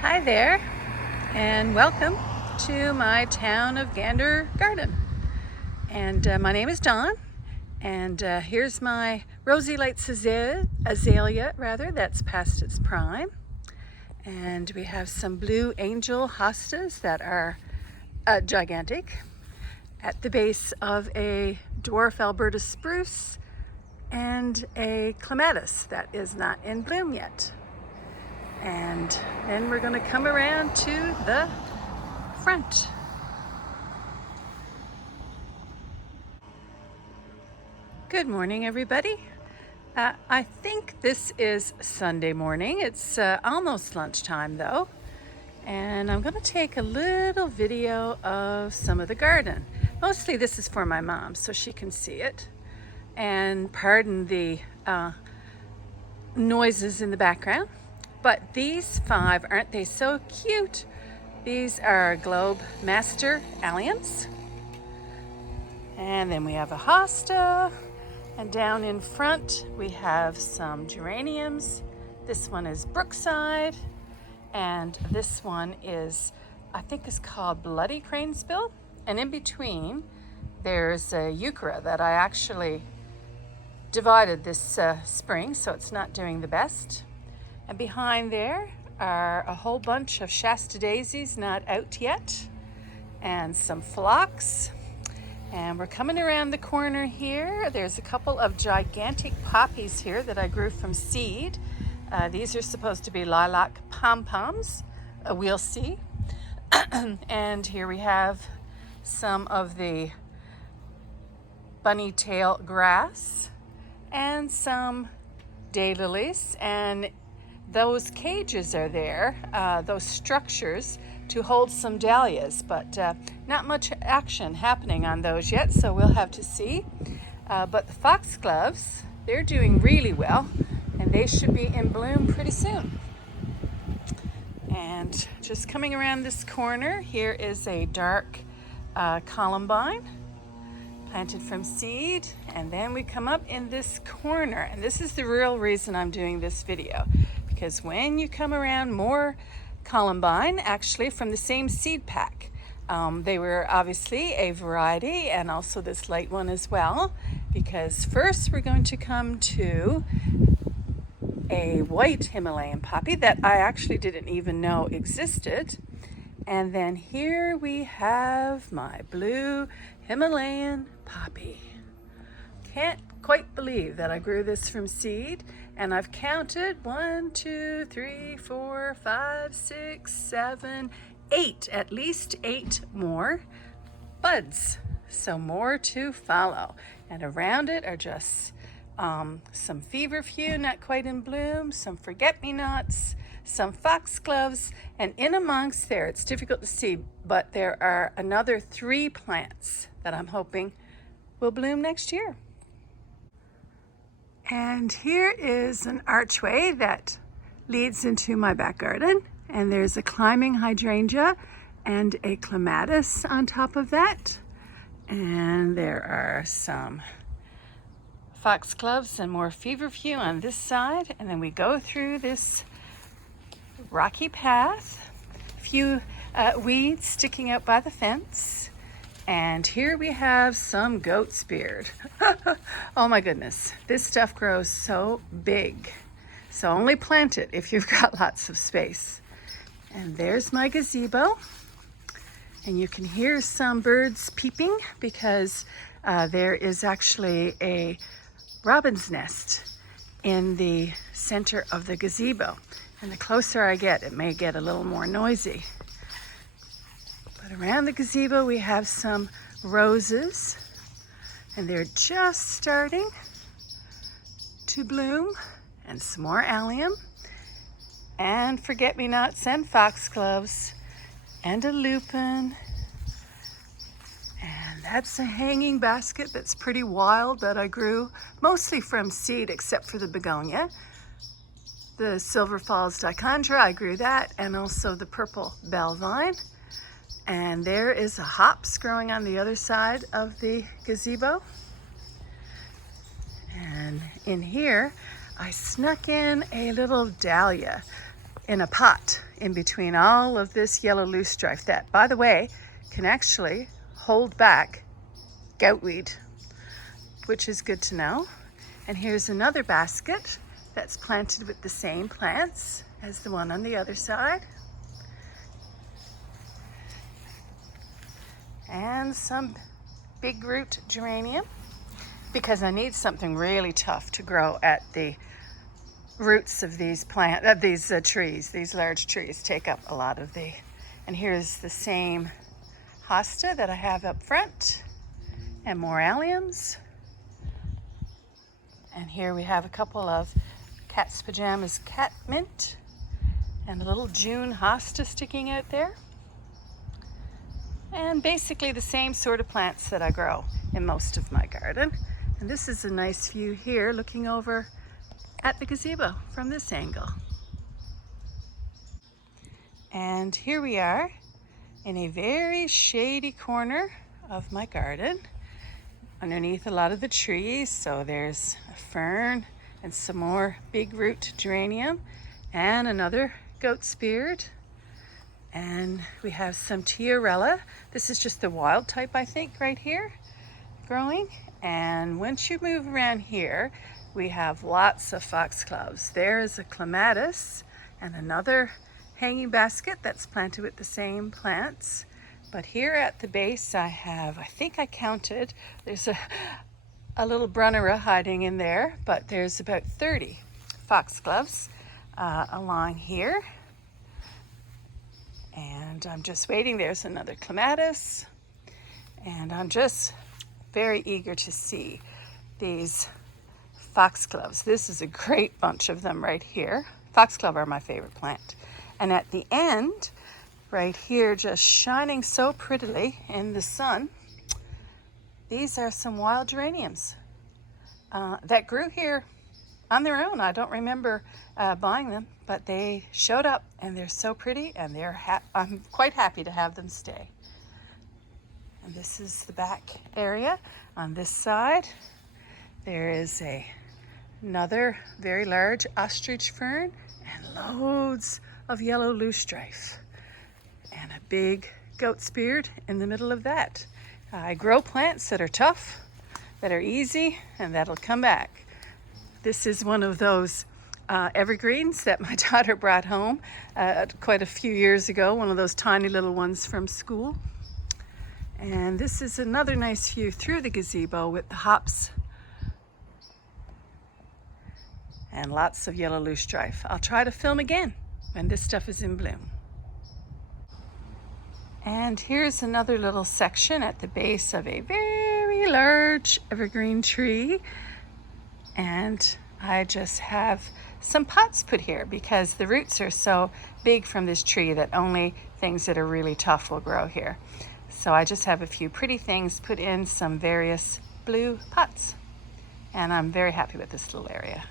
Hi there, and welcome to my town of Gander garden. And my name is Dawn, and here's my rosy lights azalea that's past its prime. And we have some blue angel hostas that are gigantic at the base of a dwarf Alberta spruce and a clematis that is not in bloom yet. And then we're going to come around to the front. Good morning, everybody. I think this is Sunday morning. It's almost lunchtime though. And I'm going to take a little video of some of the garden. Mostly this is for my mom so she can see it. And pardon the noises in the background. But these 5, aren't they so cute? These are globe master alliums. And then we have a hosta. And down in front, we have some geraniums. This one is Brookside. And this one is, I think is called Bloody Cranesbill. And in between, there's a euchera that I actually divided this spring, so it's not doing the best. And behind there are a whole bunch of Shasta daisies not out yet, and some phlox. And we're coming around the corner here. There's a couple of gigantic poppies here that I grew from seed. These are supposed to be lilac pom-poms. We'll see. And here we have some of the bunny tail grass and some daylilies. And those cages are there, those structures to hold some dahlias, but not much action happening on those yet, so we'll have to see. But the foxgloves, they're doing really well, and they should be in bloom pretty soon. And just coming around this corner, here is a dark columbine planted from seed, and then we come up in this corner, and this is the real reason I'm doing this video. Because when you come around more columbine, actually from the same seed pack, they were obviously a variety, and also this light one as well. Because first we're going to come to a white Himalayan poppy that I actually didn't even know existed. And then here we have my blue Himalayan poppy. Can't quite believe that I grew this from seed, and I've counted 1, 2, 3, 4, 5, 6, 7, 8, at least 8 more buds. So more to follow. And around it are just some feverfew, not quite in bloom, some forget-me-nots, some foxgloves, and in amongst there, it's difficult to see, but there are another 3 plants that I'm hoping will bloom next year. And here is an archway that leads into my back garden, and there's a climbing hydrangea and a clematis on top of that. And there are some foxgloves and more feverfew on this side, and then we go through this rocky path, a few weeds sticking out by the fence. And here we have some goat's beard. Oh my goodness, this stuff grows so big. So only plant it if you've got lots of space. And there's my gazebo. And you can hear some birds peeping because there is actually a robin's nest in the center of the gazebo. And the closer I get, it may get a little more noisy. But around the gazebo we have some roses, and they're just starting to bloom, and some more allium, and forget-me-nots and foxgloves, and a lupin. And that's a hanging basket that's pretty wild that I grew mostly from seed except for the begonia. The Silver Falls dichondra, I grew that, and also the purple bell vine. And there is a hops growing on the other side of the gazebo. And in here, I snuck in a little dahlia. in a pot in between all of this yellow loosestrife that, by the way, can actually hold back goutweed, which is good to know. And here's another basket that's planted with the same plants as the one on the other side. And some big root geranium, because I need something really tough to grow at the roots of these trees. These large trees take up a lot of the, and here's the same hosta that I have up front, and more alliums. And here we have a couple of cat's pajamas cat mint, and a little June hosta sticking out there. And basically the same sort of plants that I grow in most of my garden. And this is a nice view here, looking over at the gazebo from this angle. And here we are in a very shady corner of my garden, underneath a lot of the trees. So there's a fern and some more big root geranium and another goat's beard. And we have some tiarella. This is just the wild type, I think, right here growing. And once you move around here, we have lots of foxgloves. There is a clematis and another hanging basket that's planted with the same plants. But here at the base I have, I think I counted, there's a little brunnera hiding in there, but there's about 30 foxgloves along here. And I'm just waiting. There's another clematis. And I'm just very eager to see these foxgloves. This is a great bunch of them right here. Foxglove are my favorite plant. And at the end, right here, just shining so prettily in the sun, these are some wild geraniums that grew here on their own. I don't remember buying them, but they showed up and they're so pretty, and I'm quite happy to have them stay. And this is the back area. On this side, there is another very large ostrich fern and loads of yellow loosestrife and a big goat's beard in the middle of that. I grow plants that are tough, that are easy, and that'll come back. This is one of those evergreens that my daughter brought home quite a few years ago, one of those tiny little ones from school. And this is another nice view through the gazebo with the hops and lots of yellow loosestrife. I'll try to film again when this stuff is in bloom. And here's another little section at the base of a very large evergreen tree. And I just have some pots put here because the roots are so big from this tree that only things that are really tough will grow here. So I just have a few pretty things put in some various blue pots. And I'm very happy with this little area.